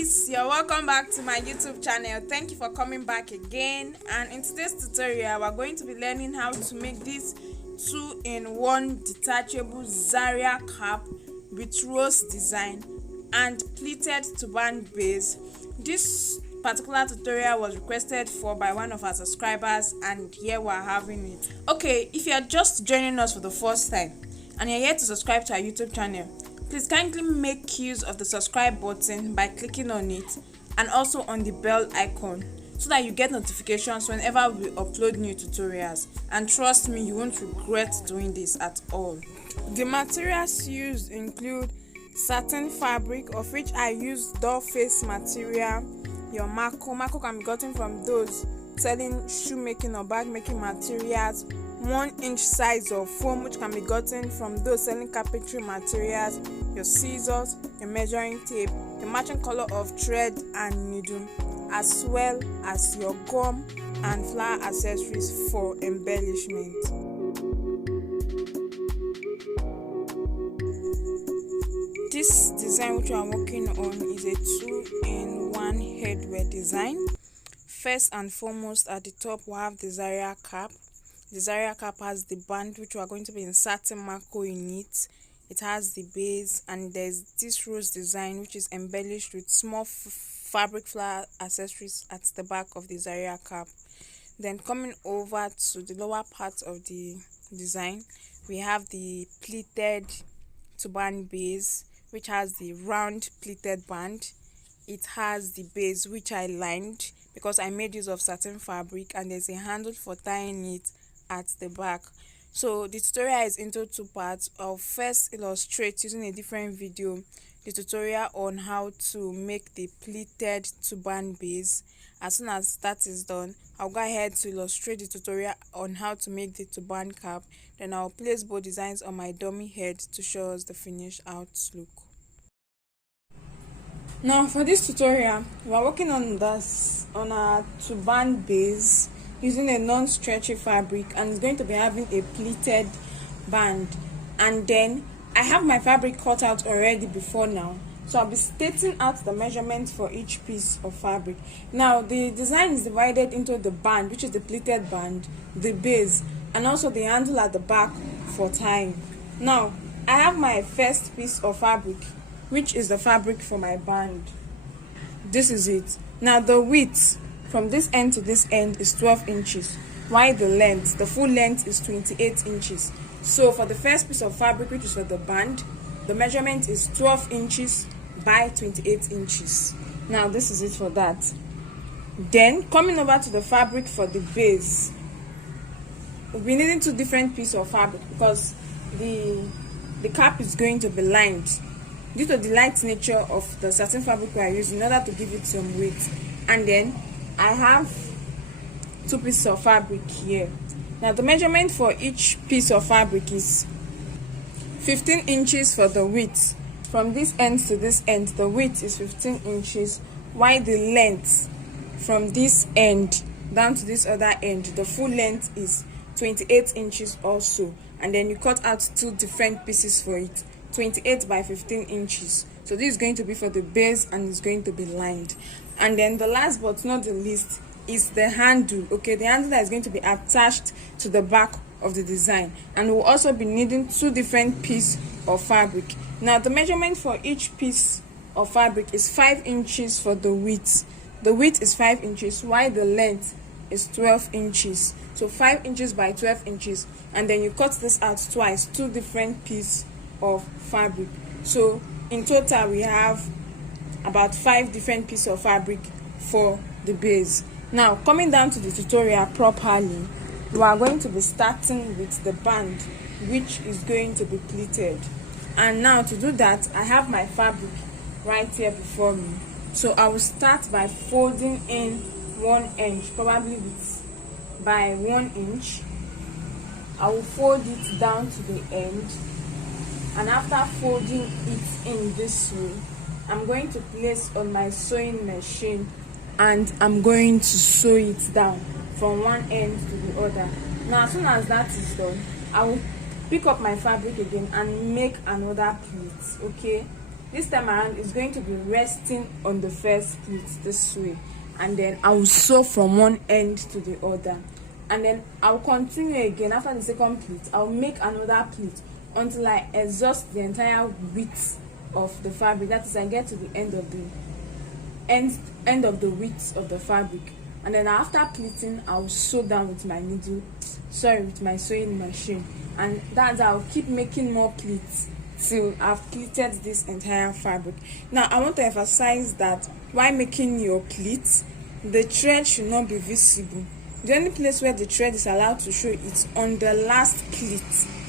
guys, you're welcome back to my YouTube channel. Thank you for coming back again. And in today's tutorial, we're going to be learning how to make this 2-in-1 detachable Zaria cap with rose design and pleated turban base. This particular tutorial was requested for by one of our subscribers, and here we're having it. Okay, if you're just joining us for the first time and you're here to subscribe to our YouTube channel, please kindly make use of the subscribe button by clicking on it and also on the bell icon so that you get notifications whenever we upload new tutorials. And trust me, you won't regret doing this at all. The materials used include satin fabric, of which I use doll face material, your mako. Mako can be gotten from those selling shoemaking or bag making materials, 1-inch size of foam, which can be gotten from those selling carpentry materials, your scissors, your measuring tape, the matching color of thread and needle, as well as your gum and flower accessories for embellishment. This design which I'm working on is a 2-in-1 headwear design. First and foremost, at the top we have the Zaria cap. The Zaria cap has the band which we are going to be inserting mako in it. It has the base, and there's this rose design which is embellished with small fabric flower accessories at the back of the Zaria cap. Then coming over to the lower part of the design, we have the pleated turban base, which has the round pleated band. It has the base which I lined because I made use of satin fabric, and there's a handle for tying it at the back. So the tutorial is into two parts. I'll first illustrate using a different video the tutorial on how to make the pleated turban base. As soon as that is done, I'll go ahead to illustrate the tutorial on how to make the turban cap. Then I'll place both designs on my dummy head to show us the finished outlook. Now for this tutorial, we are working on our turban base using a non-stretchy fabric, and it's going to be having a pleated band. And then I have my fabric cut out already before now, so I'll be stating out the measurements for each piece of fabric. Now the design is divided into the band, which is the pleated band, the base, and also the handle at the back for tying. Now I have my first piece of fabric, which is the fabric for my band. This is it. Now the width from this end to this end is 12 inches, while the full length is 28 inches. So for the first piece of fabric, which is for the band, the measurement is 12 inches by 28 inches. Now this is it for that. Then coming over to the fabric for the base, we'll be needing two different pieces of fabric because the cap is going to be lined due to the light nature of the satin fabric we are using in order to give it some weight. And then I have two pieces of fabric here. Now the measurement for each piece of fabric is 15 inches for the width. From this end to this end, the width is 15 inches, while the length from this end down to this other end, the full length is 28 inches also. And then you cut out two different pieces for it, 28 by 15 inches. So this is going to be for the base, and it's going to be lined. And then the last but not the least is the handle. Okay, the handle that is going to be attached to the back of the design, and we'll also be needing two different pieces of fabric. Now the measurement for each piece of fabric is 5 inches for the width. The width is 5 inches, while the length is 12 inches. So 5 inches by 12 inches, and then you cut this out twice, two different pieces of fabric. So in total we have about 5 different pieces of fabric for the base. Now coming down to the tutorial properly, we are going to be starting with the band, which is going to be pleated. And now to do that, I have my fabric right here before me. So I will start by folding in 1 inch, probably by 1 inch. I will fold it down to the end, and after folding it in this way, I'm going to place on my sewing machine, and I'm going to sew it down from one end to the other. Now as soon as that is done, I will pick up my fabric again and make another pleat. Okay, this time around it's going to be resting on the first pleat this way, and then I will sew from one end to the other, and then I'll continue again. After the second pleat, I'll make another pleat until I exhaust the entire width of the fabric. That is, I get to the end of the width of the fabric, and then after pleating, I'll sew down with my with my sewing machine, and that's how I'll keep making more pleats till I've pleated this entire fabric. Now I want to emphasize that while making your pleats, the thread should not be visible. The only place where the thread is allowed to show is on the last pleat.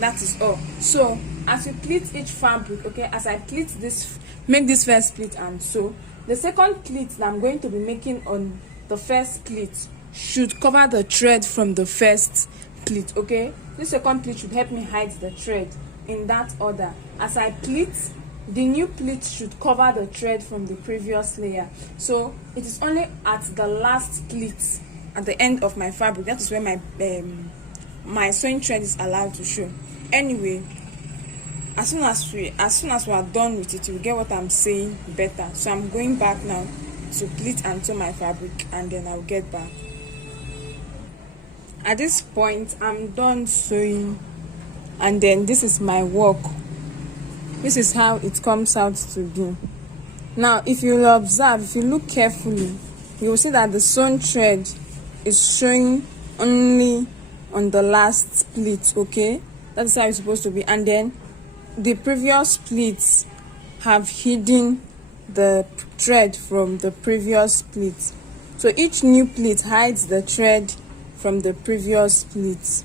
That is all. So as you pleat each fabric, okay, as I pleat this, make this first pleat and sew, the second pleat that I'm going to be making on the first pleat should cover the thread from the first pleat. Okay, this second pleat should help me hide the thread in that order. As I pleat, the new pleat should cover the thread from the previous layer. So it is only at the last pleat at the end of my fabric that is where my sewing thread is allowed to show. Anyway, as soon as we are done with it, you will get what I'm saying better. So I'm going back now to pleat and sew my fabric, and then I'll get back. At this point, I'm done sewing, and then this is my work. This is how it comes out to be. Now if you observe, if you look carefully, you will see that the sewn thread is showing only on the last pleat. Okay, that's how it's supposed to be, and then the previous pleats have hidden the thread from the previous pleat. So each new pleat hides the thread from the previous pleat.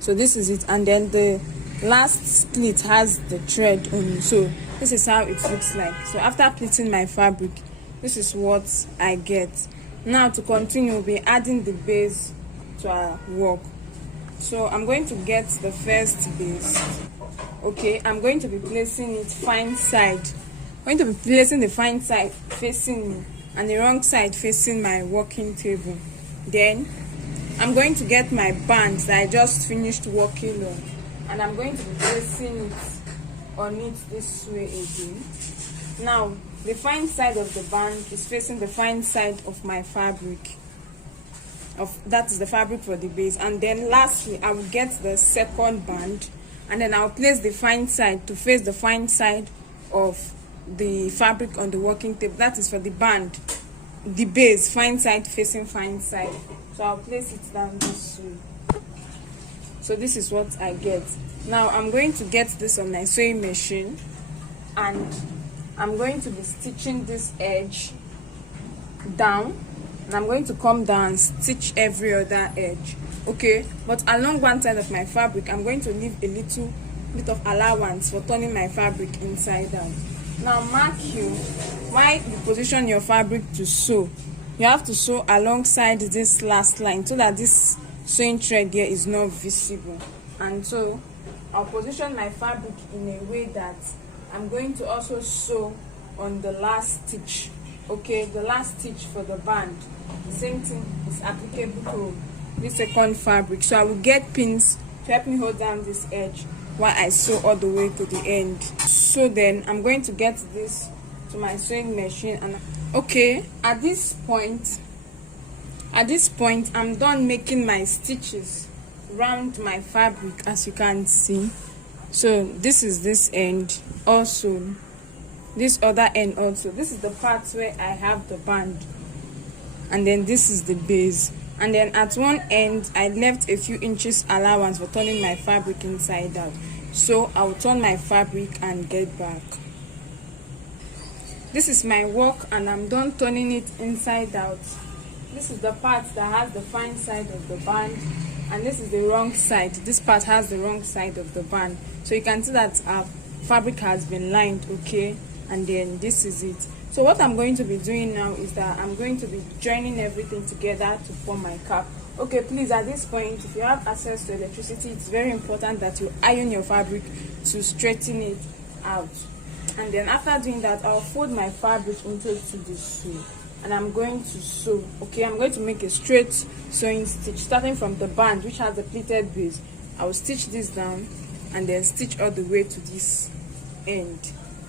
So this is it, and then the last pleat has the thread only. So this is how it looks like. So after pleating my fabric, this is what I get. Now to continue, we'll be adding the base to our work. So I'm going to get the first base. Okay, I'm going to be placing it fine side. I'm going to be placing the fine side facing me and the wrong side facing my working table. Then I'm going to get my band that I just finished working on, and I'm going to be placing it on it this way again. Now the fine side of the band is facing the fine side of my fabric. That is the fabric for the base, and then lastly I will get the second band, and then I'll place the fine side to face the fine side of the fabric on the working table. That is for the band, the base, fine side facing fine side. So I'll place it down this way. So this is what I get. Now I'm going to get this on my sewing machine, and I'm going to be stitching this edge down, and I'm going to come down and stitch every other edge. Okay, but along one side of my fabric, I'm going to leave a little bit of allowance for turning my fabric inside out. Now mark you, while you position your fabric to sew, you have to sew alongside this last line so that this sewing thread here is not visible. And so I'll position my fabric in a way that I'm going to also sew on the last stitch. Okay, the last stitch for the band, the same thing is applicable to this second fabric. So I will get pins to help me hold down this edge while I sew all the way to the end. So then I'm going to get this to my sewing machine, and okay, at this point I'm done making my stitches around my fabric, as you can see. So this is this end, also this other end also. This is the part where I have the band, and then this is the base, and then at one end I left a few inches allowance for turning my fabric inside out. So I'll turn my fabric and get back. This is my work, and I'm done turning it inside out. This is the part that has the fine side of the band, and this is the wrong side. This part has the wrong side of the band. So you can see that our fabric has been lined, okay, and then this is it. So what I'm going to be doing now is that I'm going to be joining everything together to form my cap. Okay, please, at this point, if you have access to electricity, it's very important that you iron your fabric to straighten it out. And then after doing that, I'll fold my fabric into this way, and I'm going to sew. Okay, I'm going to make a straight sewing stitch starting from the band which has the pleated base. I will stitch this down and then stitch all the way to this end.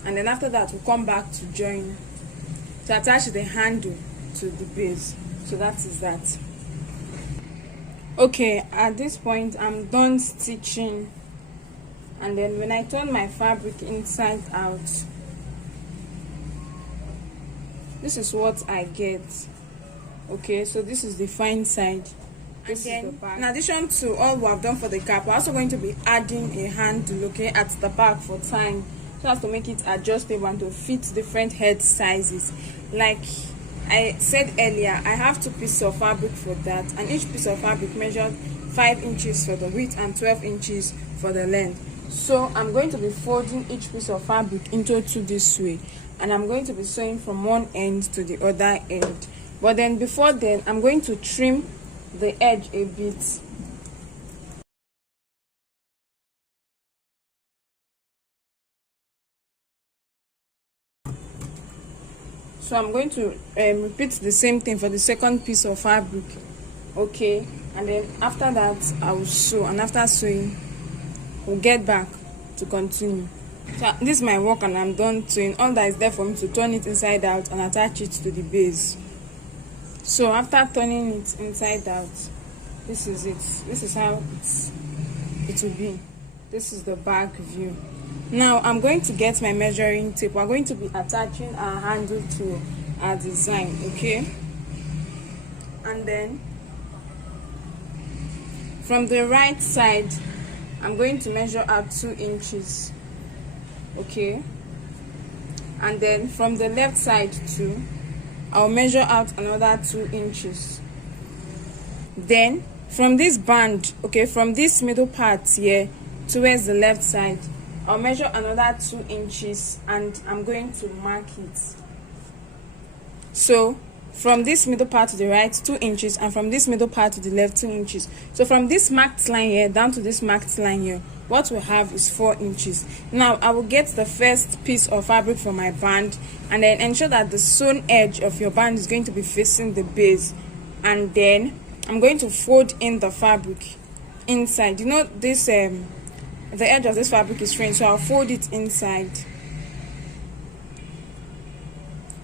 and then after that we'll come back to join, to attach the handle to the base. So that is that. Okay, at this point I'm done stitching, and then when I turn my fabric inside out, this is what I get. Okay, so this is the fine side, this is the back. In addition to all we have done for the cap, we're also going to be adding a handle, okay, at the back for tying, so as to make it adjustable and to fit different head sizes. Like I said earlier, I have 2 pieces of fabric for that, and each piece of fabric measured 5 inches for the width and 12 inches for the length. So I'm going to be folding each piece of fabric into 2 this way, and I'm going to be sewing from one end to the other end. But then before then, I'm going to trim the edge a bit. So I'm going to repeat the same thing for the second piece of fabric, okay, and then after that I will sew, and after sewing we'll get back to continue. So this is my work and I'm done sewing. All that is there for me to turn it inside out and attach it to the base. So after turning it inside out, this is it. This is how it will be. This is the back view. Now I'm going to get my measuring tape. We're going to be attaching our handle to our design, okay? And then from the right side, I'm going to measure out 2 inches, okay? And then from the left side too, I'll measure out another 2 inches. Then from this band, okay, from this middle part here towards the left side, I'll measure another 2 inches and I'm going to mark it. So from this middle part to the right 2 inches, and from this middle part to the left 2 inches. So from this marked line here down to this marked line here, what we have is 4 inches. Now I will get the first piece of fabric for my band, and then ensure that the sewn edge of your band is going to be facing the base, and then I'm going to fold in the fabric inside. You know this the edge of this fabric is fraying, so I'll fold it inside,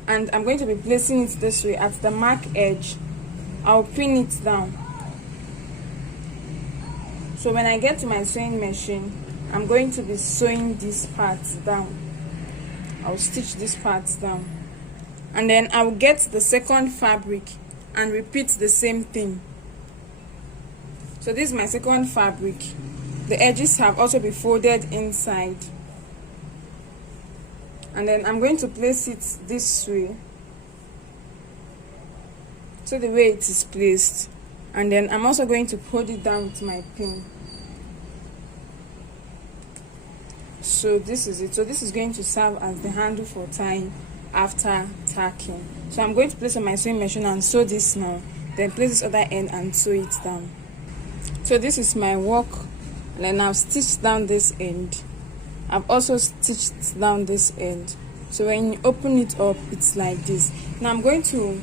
and I'm going to be placing it this way at the mark edge. I'll pin it down. So when I get to my sewing machine, I'm going to be sewing these parts down. I'll stitch these parts down, and then I will get the second fabric and repeat the same thing. So this is my second fabric. The edges have also been folded inside, and then I'm going to place it this way, so the way it is placed, and then I'm also going to hold it down with my pin. So this is it. So this is going to serve as the handle for tying after tacking. So I'm going to place on my sewing machine and sew this now, then place this other end and sew it down. So this is my work, and then I've stitched down this end. I've also stitched down this end. So when you open it up, it's like this. Now I'm going to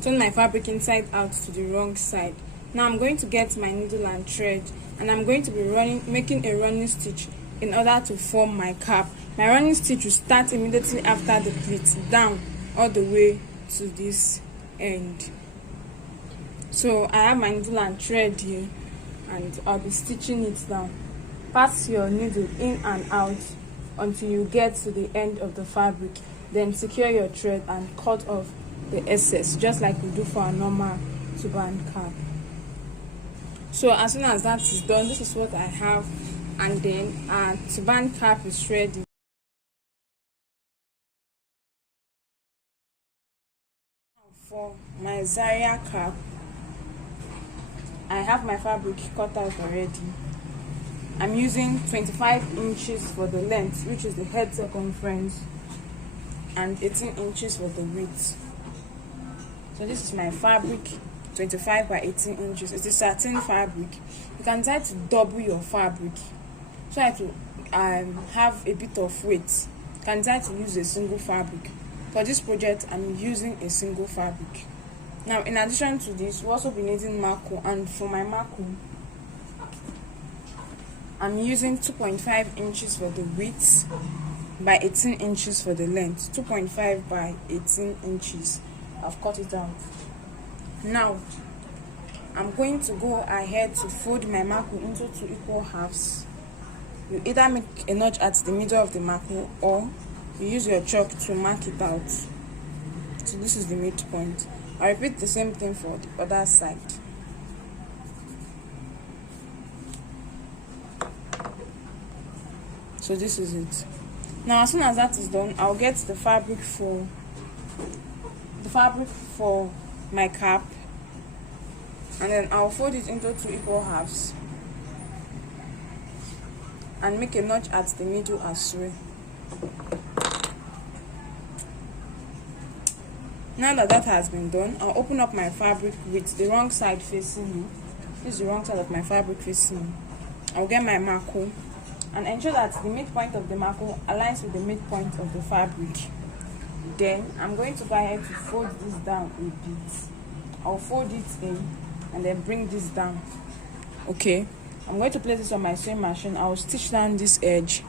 turn my fabric inside out to the wrong side. Now I'm going to get my needle and thread, and I'm going to be making a running stitch in order to form my cap. My running stitch will start immediately after the pleat, down all the way to this end. So I have my needle and thread here, and I'll be stitching it down. Pass your needle in and out until you get to the end of the fabric, then secure your thread and cut off the excess, just like we do for a normal turban cap. So as soon as that is done, this is what I have, and then our turban cap is ready. For my Zaria cap, I have my fabric cut out already. I'm using 25 inches for the length, which is the head circumference, and 18 inches for the width. So this is my fabric, 25 by 18 inches. It's a satin fabric. You can try to double your fabric. Try to have a bit of weight. You can try to use a single fabric. For this project, I'm using a single fabric. Now, in addition to this, we'll also be needing marco, and for my marco, I'm using 2.5 inches for the width by 18 inches for the length, 2.5 by 18 inches. I've cut it out. Now I'm going to go ahead to fold my marco into 2 equal halves. You either make a notch at the middle of the marco or you use your chalk to mark it out. So this is the midpoint. I repeat the same thing for the other side. So this is it. Now as soon as that is done, I'll get the fabric for my cap, and then I'll fold it into 2 equal halves and make a notch at the middle as well. Now that has been done, I'll open up my fabric with the wrong side facing me. This is the wrong side of my fabric facing me. I'll get my marco and ensure that the midpoint of the marco aligns with the midpoint of the fabric. Then I'm going to go ahead to fold this down a bit. I'll fold it in and then bring this down. Okay, I'm going to place this on my sewing machine. I'll stitch down this edge,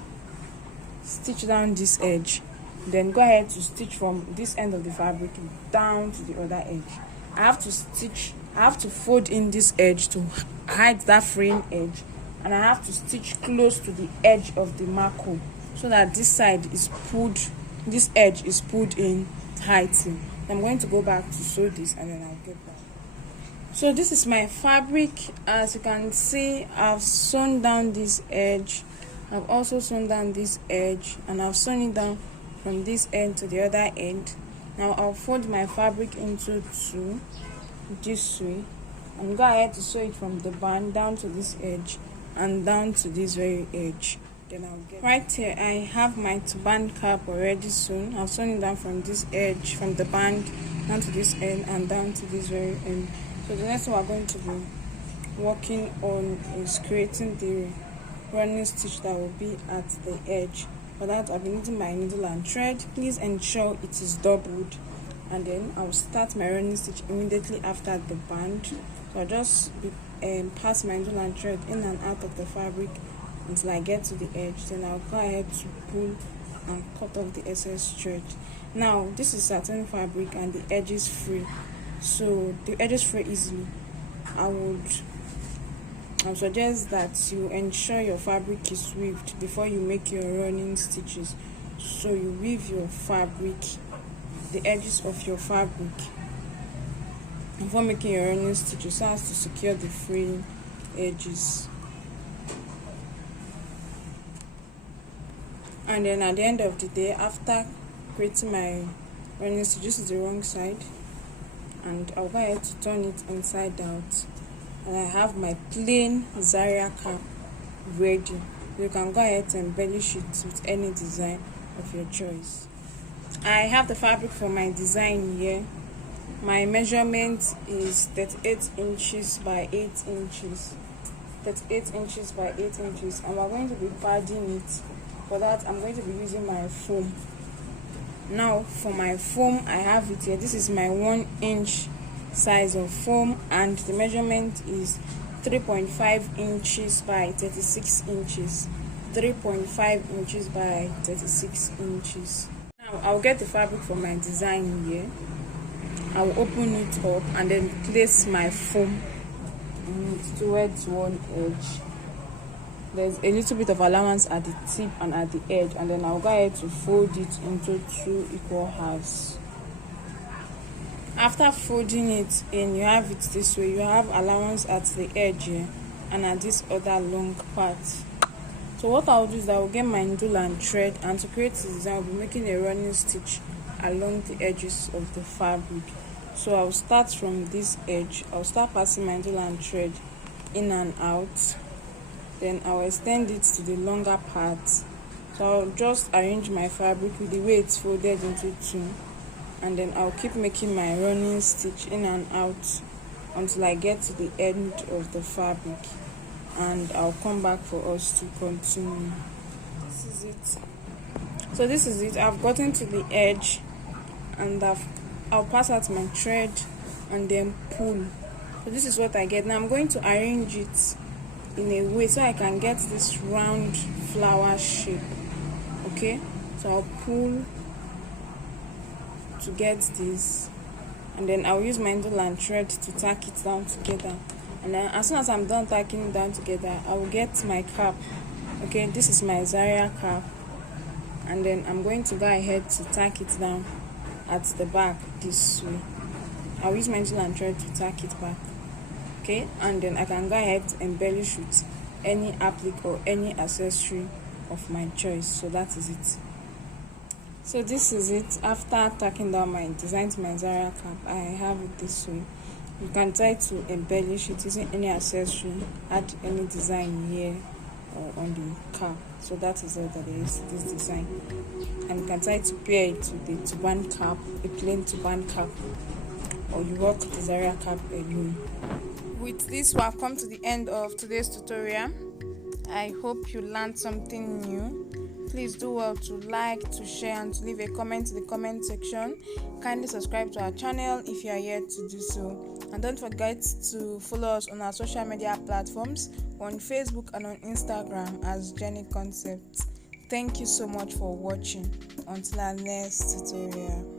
then go ahead to stitch from this end of the fabric down to the other edge. I have to fold in this edge to hide that fraying edge, and I have to stitch close to the edge of the marco so that this edge is pulled in tightly. I'm going to go back to sew this and then I'll get back. So this is my fabric. As you can see, I've sewn down this edge, I've also sewn down this edge, and I've sewn it down from this end to the other end. Now I'll fold my fabric into 2 this way and go ahead to sew it from the band down to this edge and down to this very edge. Then I'll get right here. I have my turban cap already sewn. I've sewn it down from this edge, from the band down to this end and down to this very end. So the next thing we're going to be working on is creating the running stitch that will be at the edge. For that, I'll be needing my needle and thread. Please ensure it is doubled, and then I'll start my running stitch immediately after the band. So I'll just pass my needle and thread in and out of the fabric until I get to the edge. Then I'll go ahead to pull and cut off the excess thread. Now this is satin fabric and the edge is free, so the edges free easily. I would suggest that you ensure your fabric is weaved before you make your running stitches. So you weave your fabric, the edges of your fabric, before making your running stitches, so as to secure the free edges. And then at the end of the day, after creating my running stitch, this is the wrong side, and I'll go ahead to turn it inside out, and I have my plain Zaria cap ready. You can go ahead and embellish it with any design of your choice. I have the fabric for my design here. My measurement is 38 inches by 8 inches. 38 inches by 8 inches, and we're going to be padding it. For that, I'm going to be using my foam. Now for my foam, I have it here. This is my 1 inch size of foam, and the measurement is 3.5 inches by 36 inches. 3.5 inches by 36 inches. Now I'll get the fabric for my design here. I'll open it up and then place my foam towards one edge. There's a little bit of allowance at the tip and at the edge, and then I'll go ahead to fold it into 2 equal halves. After folding it in, you have it this way. You have allowance at the edge here and at this other long part. So what I'll do is I'll get my needle and thread, and to create this design, I'll be making a running stitch along the edges of the fabric. So I'll start from this edge. I'll start passing my needle and thread in and out. Then I'll extend it to the longer part. So I'll just arrange my fabric with the way it's folded into 2, and then I'll keep making my running stitch in and out until I get to the end of the fabric, and I'll come back for us to continue. This is it. So this is it. I've gotten to the edge, and I'll pass out my thread and then pull. So this is what I get. Now I'm going to arrange it in a way so I can get this round flower shape. Okay, So I'll pull to get this, and then I'll use my needle and thread to tack it down together. And then as soon as I'm done tacking it down together, I will get my cap. Okay, this is my Zaria cap, and then I'm going to go ahead to tack it down at the back this way. I'll use my needle and thread to tack it back. Okay, and then I can go ahead to embellish with any applique or any accessory of my choice. So that is it. So this is it. After tacking down my design to my Zara cap, I have it this way. You can try to embellish it using any accessory, add any design here or on the cap. So that is all that is, this design. And you can try to pair it with a turban cap, a plain turban cap, or you rock the Zaria cap alone. With this, we have come to the end of today's tutorial. I hope you learned something new. Please do well to like, to share, and to leave a comment in the comment section. Kindly subscribe to our channel if you are yet to do so. And don't forget to follow us on our social media platforms on Facebook and on Instagram as Jenny Concepts. Thank you so much for watching. Until our next tutorial.